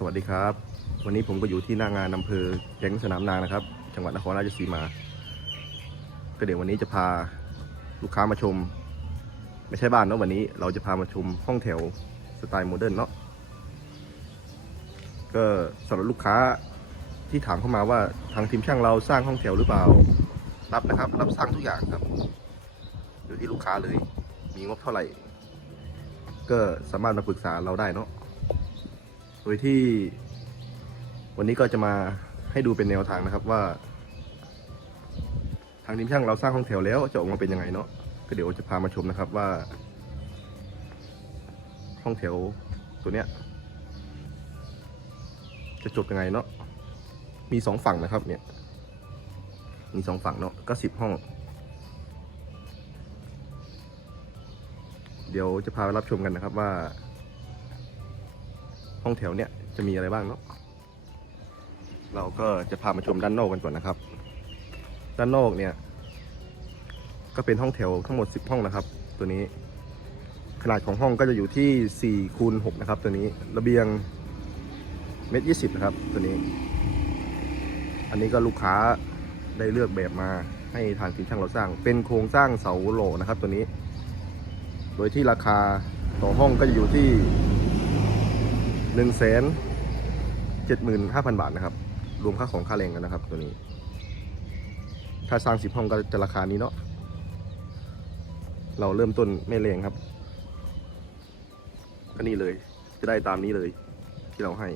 สวัสดีครับ วันนี้ผมก็อยู่ที่หน้างานอำเภอแก๊งสนามนางนะครับ จังหวัดนครราชสีมา ก็เดี๋ยววันนี้จะพาลูกค้ามาชม ไม่ใช่บ้านเนาะวันนี้ เราจะพามาชมห้องแถวสไตล์โมเดิร์นเนาะก็สำหรับลูกค้าที่ถามเข้ามาว่าทางทีมช่างเราสร้างห้องแถวหรือเปล่ารับนะครับ รับสร้างทุกอย่างครับอยู่ที่ลูกค้าเลย มีงบเท่าไหร่ ก็สามารถมาปรึกษาเราได้เนาะ โดยที่วันนี้ก็จะมาให้ดูเป็นแนวทางนะครับว่า ทางทีมช่างเราสร้างห้องแถวแล้วจะออกมาเป็นยังไงเนาะก็เดี๋ยวจะพามาชมนะครับว่า ห้องแถวตัวเนี้ย จะจบยังไงเนาะมีสองฝั่งนะครับ เนี่ย มีสองฝั่งเนาะก็สิบห้อง เดี๋ยวจะพาไปรับชมกันนะครับว่า ห้องแถวเนี่ยจะมีอะไรบ้างเนาะเราก็จะพามาชมด้านนอกกันก่อนนะครับ ด้านนอกเนี่ย ก็เป็นห้องแถวทั้งหมด 10 ห้องนะครับ ตัวนี้ ขนาดของห้องก็จะอยู่ที่4คูณ6นะครับ ตัวนี้ระเบียงเมตรยี่สิบนะครับ ตัวนี้ อันนี้ก็ลูกค้าได้เลือกแบบมาให้ทางทีมช่างเราสร้าง เป็นโครงสร้างเสาโหลนะครับ ตัวนี้ โดยที่ราคาต่อห้องก็จะอยู่ที่ หนึ่งแสนเจ็ดหมื่นห้าพันบาทนะครับ รวมค่าของค่าแรงกันนะครับตัวนี้ ถ้าสร้างสิบห้องก็จะราคานี้เนาะ เราเริ่มต้นไม่แรงครับ ก็นี่เลย จะได้ตามนี้เลย ที่เราให้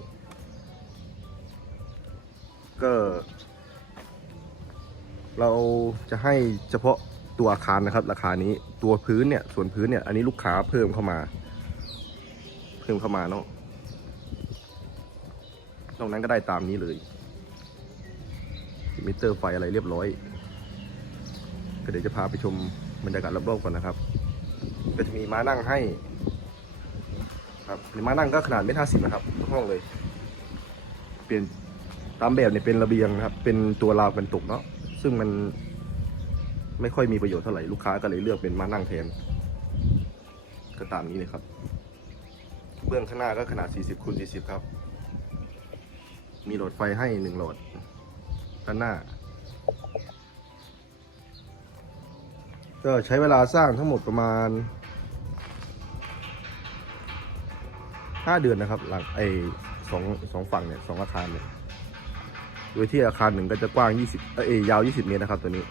ก็ เราจะให้เฉพาะตัวอาคารนะครับ ราคานี้ ตัวพื้นเนี่ย ส่วนพื้นเนี่ย อันนี้ลูกค้าเพิ่มเข้ามา เพิ่มเข้ามาเนาะ นอกนั้นก็ได้ตามนี้เลยมิเตอร์ไฟอะไรเรียบร้อย ก็เดี๋ยวจะพาไปชมบรรยากาศรอบๆก่อนนะครับ ก็จะมีม้านั่งให้ ครับม้านั่งก็ขนาดไม่ท่าสิบนะครับทุกห้องเลย เปลี่ยนตามแบบเนี่ยเป็นระเบียงนะครับ เป็นตัวราวกันตุกเนาะซึ่งมันไม่ค่อยมีประโยชน์เท่าไหร่ลูกค้าก็เลยเลือกเป็นม้านั่งแทน ก็ตามนี้เลยครับ เบื้องข้างหน้าก็ขนาด 40คูณ40 ครับ มีหลดไฟให้หนึ่งหลดด้านหน้า ก็ใช้เวลาสร้างทั้งหมดประมาณ 5 เดือนนะครับ หลังไอ้สองสองฝั่งเนี่ยสองอาคารเนี่ยโดยที่อาคารหนึ่งก็จะกว้าง 20 เอ้ยยาว 20 เมตรนะครับตัวนี้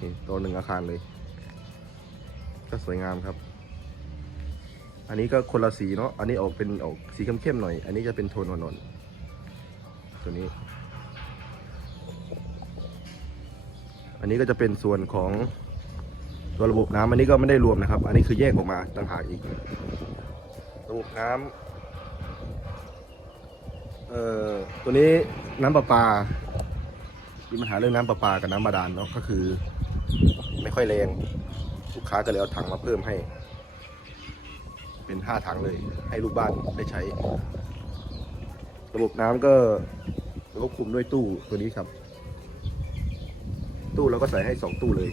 นี่ตัวหนึ่งอาคารเลย ก็สวยงามครับ อันนี้ก็คนละสีเนาะอันนี้ออกเป็นออกสีเข้มๆหน่อย อันนี้จะเป็นโทนอ่อนๆ ตัวนี้ อันนี้ก็จะเป็นส่วนของตัวระบบน้ำอันนี้ก็ไม่ได้รวมนะครับ อันนี้คือแยกออกมาต่างหากอีก ระบบน้ำเอ่อตัวนี้น้ำประปามีปัญหาเรื่องน้ำประปากับน้ำบาดาลเนาะก็คือ ไม่ค่อยแรงลูกค้าก็เลยเอาถังมาเพิ่มให้ เป็นห้าถังเลย ให้ลูกบ้านได้ใช้ ระบบน้ำก็เราก็คุมด้วยตู้ตัวนี้ครับ ตู้เราก็ใส่ให้สองตู้เลย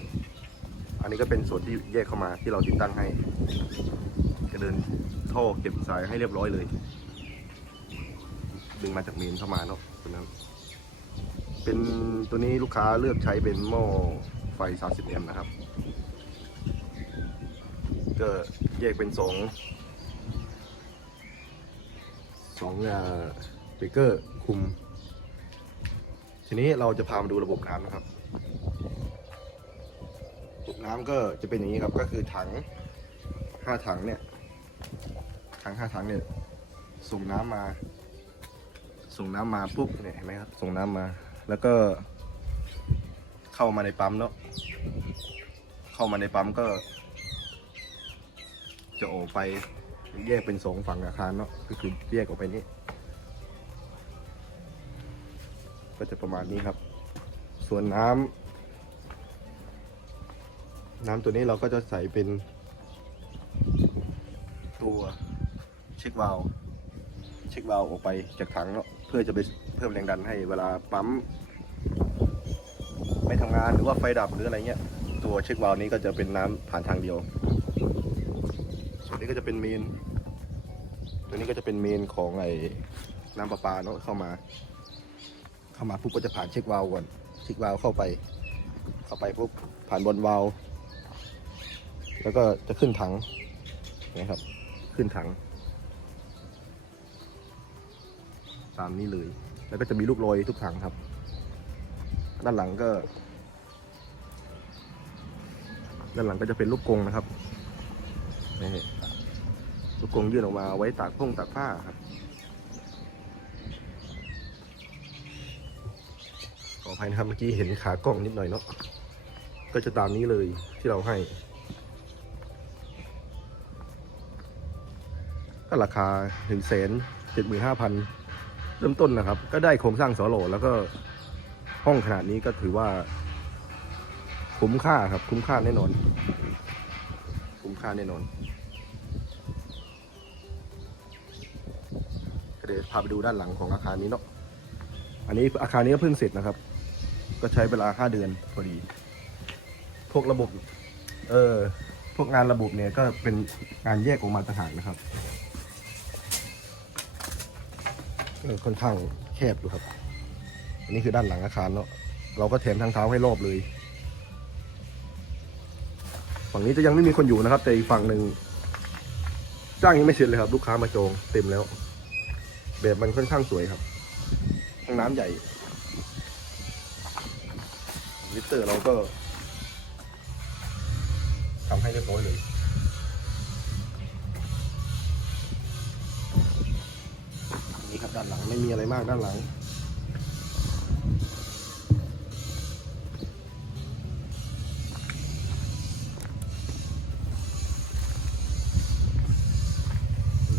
อันนี้ก็เป็นส่วนที่แยกเข้ามาที่เราติดตั้งให้ จะเดินท่อเก็บสายให้เรียบร้อยเลย ดึงมาจากเมนเข้ามาเนาะตัวนั้น เป็นตัวนี้ลูกค้าเลือกใช้เป็นหม้อไฟ 30 แอมป์นะครับ ก็แยกเป็นสองสอง เอ่อเกเกอร์คุม ทีนี้เราจะพามาดูระบบน้ำนะครับระบบน้ำก็จะเป็นอย่างนี้ครับก็คือถังห้าถังเนี่ยถังห้าถังเนี่ยส่งน้ำมา ส่งน้ำมาปุ๊บเนี่ยเห็นไหมครับส่งน้ำมา แล้วก็เข้ามาในปั๊มเนาะเข้ามาในปั๊มก็ จะออกไปแยกเป็นสองฝั่งอาคารเนาะก็คือแยกออกไปนี้ ก็จะประมาณนี้ครับ ส่วนน้ำน้ำตัวนี้เราก็จะใส่เป็น ตัวเช็ควาล์วเช็ควาล์วออกไปจากถังเนาะเพื่อจะไปเพิ่มแรงดันให้เวลาปั๊ม ไม่ทำงานหรือว่าไฟดับหรืออะไรเงี้ย ตัวเช็ควาล์วนี้ก็จะเป็นน้ำผ่านทางเดียว ส่วนนี้ก็จะเป็นเมน ตัวนี้ก็จะเป็นเมนของไอน้ำประปาเนาะเข้ามา เข้ามาปุ๊บก็จะผ่านเช็ควาลก่อนเช็ควาลเข้าไป เข้าไปปุ๊บผ่านบนวาลแล้วก็จะขึ้นถังนะครับ ขึ้นถัง ตามนี้เลย แล้วก็จะมีลูกโรยทุกถังครับ ด้านหลังก็ ด้านหลังก็จะเป็นลูกกงนะครับนี่ลูกกงยื่นออกมาไว้ตากพงตากผ้าครับ ขออภัยนะครับเมื่อกี้เห็นขากล้องนิดหน่อยเนาะก็จะตามนี้เลยที่เราให้ ก็ราคาหนึ่งแสนเจ็ดหมื่นห้าพันเริ่มต้นนะครับ ก็ได้โครงสร้างสโลแล้วก็ห้องขนาดนี้ก็ถือว่า คุ้มค่าครับ คุ้มค่าแน่นอน คุ้มค่าแน่นอนเดี๋ยวพาไปดูด้านหลังของอาคารนี้เนาะอันนี้อาคารนี้ก็เพิ่งเสร็จนะครับ ก็ใช้เวลาห้าเดือนพอดี พวกระบบ เออ พวกงานระบบเนี่ยก็เป็นงานแยกออกมาต่างหากนะครับเออค่อนข้างแคบอยู่ครับ อันนี้คือด้านหลังอาคารเนาะ เราก็แถมทางเท้าให้รอบเลย ฝั่งนี้จะยังไม่มีคนอยู่นะครับ แต่อีกฝั่งหนึ่งจ้างยังไม่เสร็จเลยครับ ลูกค้ามาจองเต็มแล้ว แบบมันค่อนข้างสวยครับ ห้องน้ำใหญ่ ลิเตอร์เราก็ทำให้เรียบร้อยเลยนี่ครับด้านหลังไม่มีอะไรมากด้านหลัง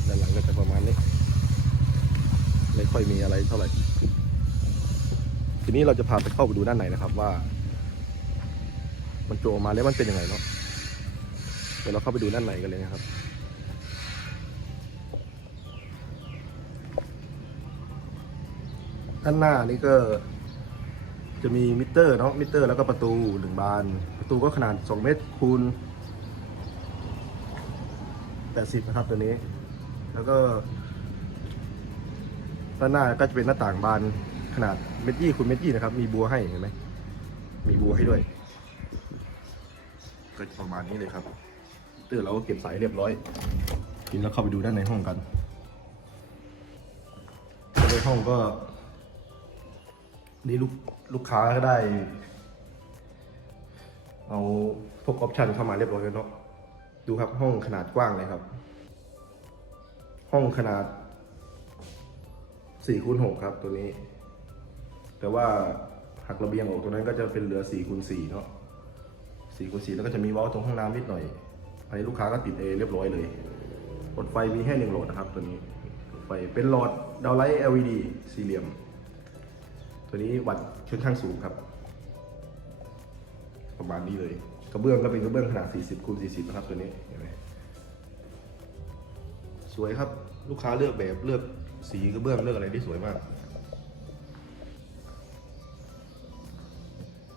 ด้านหลังก็จะประมาณนี้ไม่ค่อยมีอะไรเท่าไหร่ทีนี้เราจะพาไปเข้าไปดูด้านในนะครับว่า มันโจออกมาแล้วมันเป็นยังไงเนาะเดี๋ยวเราเข้าไปดูด้านในกันเลยนะครับด้านหน้านี่ก็จะมีมิเตอร์เนาะมิเตอร์แล้วก็ประตูหนึ่งบาน ประตูก็ขนาด 2 เมตรคูณ80นะครับตัวนี้ แล้วก็ด้านหน้าก็จะเป็นหน้าต่างบานขนาดเมตรยี่คูณเมตรยี่นะครับ มีบัวให้เห็นไหมมีบัวให้ด้วย ก็ประมาณนี้เลยครับเตื่นเราก็เก็บสายเรียบร้อยทีนี้เราเข้าไปดูด้านในห้องกันด้านในห้องก็ นี่ลูกลูกค้าก็ได้ เอาพวกออปชันเข้ามาเรียบร้อยแล้วเนาะดูครับห้องขนาดกว้างเลยครับ ห้องขนาดสี่คูณหกครับตัวนี้ แต่ว่าหักระเบียงออกตรงนั้นก็จะเป็นเหลือสี่คูณสี่เนาะ สี่คูณสี่แล้วก็จะมีเว้าตรงห้องน้ำนิดหน่อย อันนี้ลูกค้าก็ติดเอเรียบร้อยเลยหลอดไฟมีแค่หนึ่งหลอดนะครับ ตัวนี้หลอดไฟเป็นหลอดดาวไลท์ LED สี่เหลี่ยม ตัวนี้วัดค่อนข้างสูงครับ ประมาณนี้เลย กระเบื้องก็เป็นกระเบื้องขนาด 40คูณ40 นะครับตัวนี้เห็นไหมสวยครับลูกค้าเลือกแบบเลือกสีกระเบื้องเลือกอะไรที่สวยมาก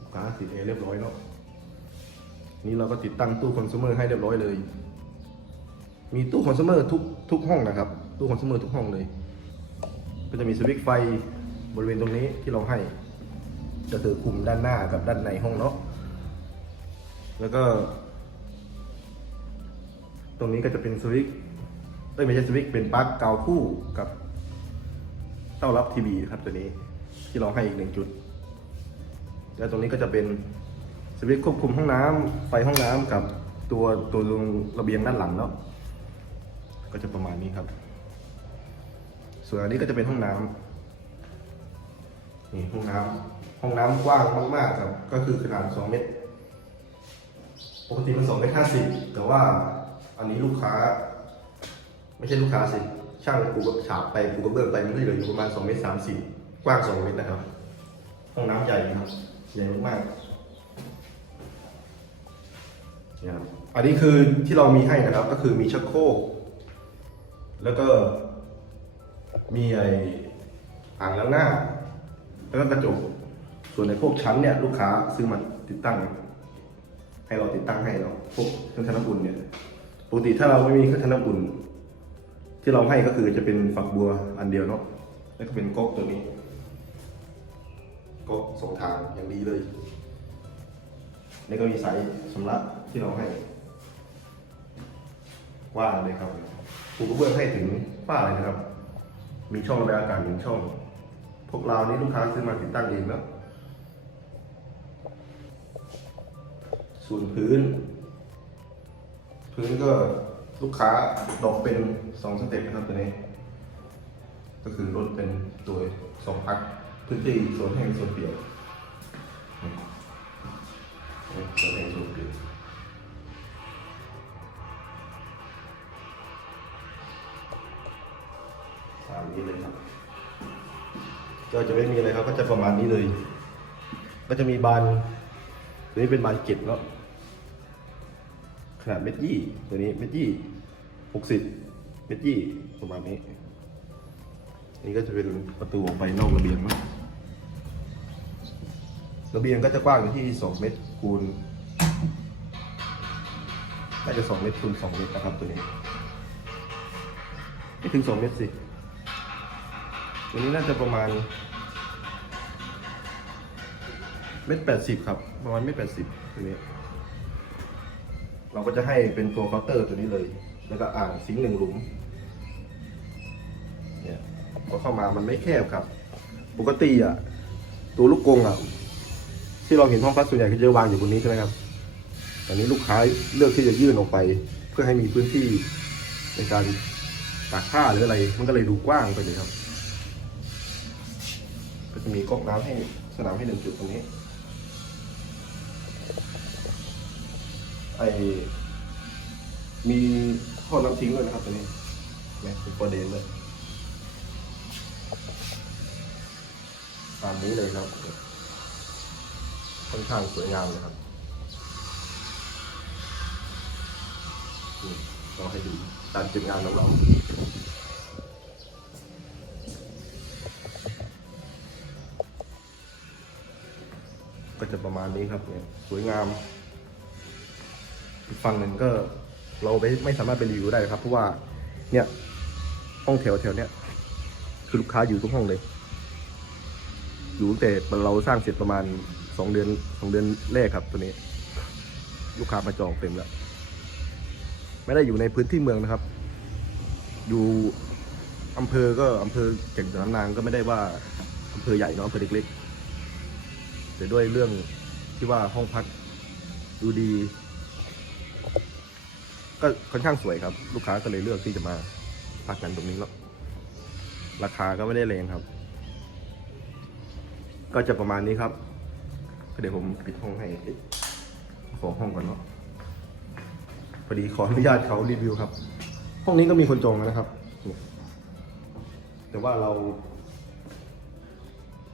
ลูกค้าติดเอเรียบร้อยเนาะ นี่เราก็ติดตั้งตู้คอน sumer ให้เรียบร้อยเลย มีตู้คอน sumer ทุกทุกห้องนะครับ ตู้คอน sumer ทุกห้องเลย ก็จะมีสวิตช์ไฟบริเวณตรงนี้ที่เราให้จะถือคุมด้านหน้ากับด้านในห้องเนาะ แล้วก็ ตรงนี้ก็จะเป็นสวิตช์เอ้ยไม่ใช่สวิตช์เป็นปลั๊กเกาคู่กับเต้ารับทีวีครับตัวนี้ที่เราให้อีกหนึ่งจุด แล้วตรงนี้ก็จะเป็น สวิตช์ควบคุมห้องน้ำไฟห้องน้ำกับตัวตัวระเบียงด้านหลังเนาะก็จะประมาณนี้ครับ ส่วนอันนี้ก็จะเป็นห้องน้ำนี่ห้องน้ำห้องน้ำกว้างมากๆครับ ก็คือขนาด2เมตร ปกติมัน2เมตร50แต่ว่าอันนี้ลูกค้า ไม่ใช่ลูกค้าสิ ช่างปูกระฉาบไปปูกระเบื้องไปมันก็เหลืออยู่ประมาณ2เมตร30กว้าง2เมตรนะครับ ห้องน้ำใหญ่ครับใหญ่มากๆ นี่ยครับอันนี้คือที่เรามีให้นะครับ ก็คือมีชักโครกแล้วก็มีไออ่างล้างหน้า แล้วก็กระจก ส่วนในพวกชั้นเนี่ยลูกค้าซื้อมาติดตั้ง ให้เราติดตั้งให้เนาพวกเครื่องทำน้ำอุ่นเนี่ยปกติถ้าเราไม่มีเครื่องทำน้ำอุ่น ที่เราให้ก็คือจะเป็นฝักบัวอันเดียวเนาะแล้วก็เป็นก๊อกตัวนี้ก๊อกสองทางอย่างดีเลยนี่ก็มีสายสำรับ ที่เราให้กว้างเลยครับปูกระเบื้องให้ถึงฝ้าเลยนะครับ มีช่องระบายอากาศหนึ่งช่อง พวกเรานี่ลูกค้าซื้อมาติดตั้งเองแล้วส่วนพื้น พื้นก็ลูกค้าดอกเป็นสองสเต็ปนะครับตัวนี้ ก็คือลดเป็นตัวสองพักพื้นที่โซนแห้งโซนเปียกโซนแห้ง ก็จะไม่มีอะไรครับ ก็จะประมาณนี้เลย ก็จะมีบานตัวนี้เป็นบานเก็บเนาะขนาดเม็ดยี่ตัวนี้เม็ดยี่หกสิบเม็ดยี่ประมาณนี้ นี่ก็จะเป็นประตูออกไปนอกระเบียงเนาะระเบียงก็จะกว้างอยู่ที่สองเมตรคูณน่าจะสองเมตรคูณสองเมตรนะครับตัวนี้ ไม่ถึงสองเมตรสิ ตัวนี้น่าจะประมาณเมตรแปดสิบครับ ประมาณเมตรแปดสิบตัวนี้ เราก็จะให้เป็นตัวเคาน์เตอร์ตัวนี้เลย แล้วก็อ่างซิงหนึ่งหลุม เนี่ยพอเข้ามามันไม่แคบครับ ปกติอะ ตัวลูกกรงอะ ที่เราเห็นห้องพักส่วนใหญ่ก็จะวางอยู่บนนี้ใช่ไหมครับแต่นี้ลูกค้าเลือกที่จะยื่นออกไป เพื่อให้มีพื้นที่ในการตากผ้าหรืออะไร มันก็เลยดูกว้างไปเลยครับ มีก๊อกน้ำให้สนามให้หนึ่งจุดตรงนี้ ไอมีท่อน้ำทิ้งด้วยนะครับตัวนี้เนี่เป็นประเด็นเลยตามนี้เลยครับ ค่อนข้างสวยงามเลยครับนี่เราให้ดูการเก็บงานของเรา มาณนี้ครับเนี่ยสวยงามอีกฝั่งหนึ่งก็เราไม่ไม่สามารถไปรีวิวได้ครับ เพราะว่าเนี่ยห้องแถวแถวเนี้ยคือลูกค้าอยู่ทุกห้องเลย อยู่ตั้งแต่เราสร้างเสร็จประมาณสองเดือนสองเดือนแรกครับตัวนี้ ลูกค้ามาจองเต็มแล้วไม่ได้อยู่ในพื้นที่เมืองนะครับ อยู่อำเภอก็อำเภอแก่งสนามนางก็ไม่ได้ว่าอำเภอใหญ่เนาะอำเภอเล็กๆแต่ด้วยเรื่อง ที่ว่าห้องพักดูดี ก็ค่อนข้างสวยครับ ลูกค้าก็เลยเลือกที่จะมาพักกันตรงนี้แล้ว ราคาก็ไม่ได้แรงครับ ก็จะประมาณนี้ครับเดี๋ยวผมปิดห้องให้ขอห้องก่อนเนาะพอดีขออนุญาตเขารีวิวครับ ห้องนี้ก็มีคนจองแล้วนะครับ แต่ว่าเรา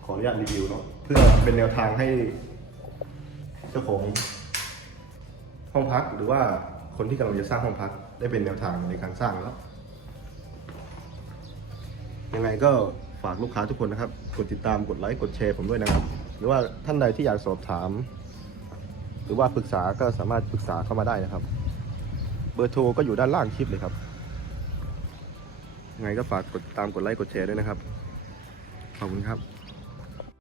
ขออนุญาตรีวิวเนาะเพื่อเป็นแนวทางให้ เจ้าของห้องพักหรือว่าคนที่กำลังจะสร้างห้องพักได้เป็นแนวทางในการสร้างแล้วยังไงก็ฝากลูกค้าทุกคนนะครับ กดติดตามกดไลค์กดแชร์ผมด้วยนะครับ หรือว่าท่านใดที่อยากสอบถาม หรือว่าปรึกษาก็สามารถปรึกษาเข้ามาได้นะครับ เบอร์โทรก็อยู่ด้านล่างคลิปเลยครับยังไงก็ฝากกดติดตามกดไลค์กดแชร์ด้วยนะครับขอบคุณครับ